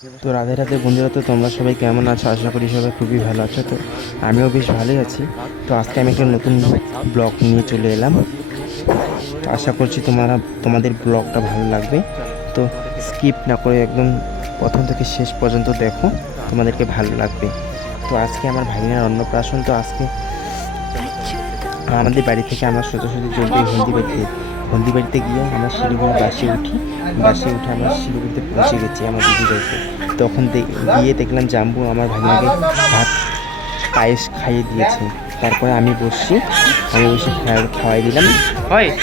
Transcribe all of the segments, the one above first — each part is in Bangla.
তো রাধে রাধে বন্ধুরা, তো তোমরা সবাই কেমন আছো? আশা করি সবাই খুবই ভালো আছো। তো আমিও বেশ ভালোই আছি। তো আজকে আমি একটা নতুন ব্লগ নিয়ে চলে এলাম। তো আশা করছি তোমাদের ব্লগটা ভালো লাগবে। তো স্কিপ না করে একদম প্রথম থেকে শেষ পর্যন্ত দেখো, তোমাদেরকে ভালো লাগবে। তো আজকে আমার ভাগিনার অন্নপ্রাশন। তো আজকে আমাদের বাড়ি থেকে আমরা সোজাসুজি চলতে হলদিবাড়িতে গিয়ে আমরা শিলিগুড়ি বাসে উঠে আমরা শিলিগুড়িতে পৌঁছে গেছি আমার দিদি বাড়িতে। তখন গিয়ে দেখলাম জাম্বু আমার ভাগিনাকে ভাত পায়েস খাইয়ে দিয়েছে। তারপরে আমি বসে খাওয়াই দিলাম।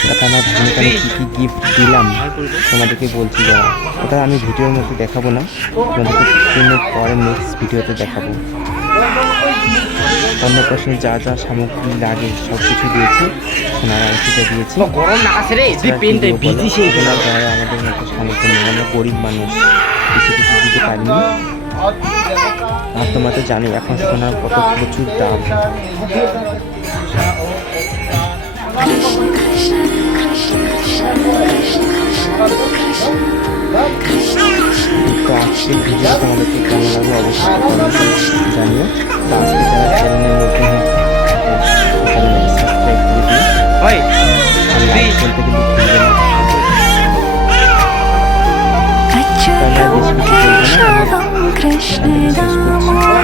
তারপর আমার ভাগিনাকে আমি কী কী গিফট দিলাম তোমাদেরকে বলছি যারা, ওটা আমি ভিডিওর মধ্যে দেখাবো না, তোমাদেরকে পরে নেক্সট ভিডিওতে দেখাবো। অন্নপ্রাশনে যা যা সামগ্রী লাগে সব কিছু দিয়েছি। সোনার আংটিটা দিয়েছি। সোনার গায়ে আমাদের মতো সামর্থ্য নেই, আমরা গরিব মানুষ, কিছু কিছু দিতে পারিনি। আর তোমরা তো জানি এখন সোনার কত প্রচুর দাম। তো আজকের ভিডিও তোমাদেরকে কেমন লাগলো অবশ্যই জানিও। তো আজকে যারা চ্যানেলে নতুন সাবস্ক্রাইব করে দিও, আর লাইক করতে কিন্তু ভুলবে না। বেশি কিছু বলবো না, আমি শেষ করছি।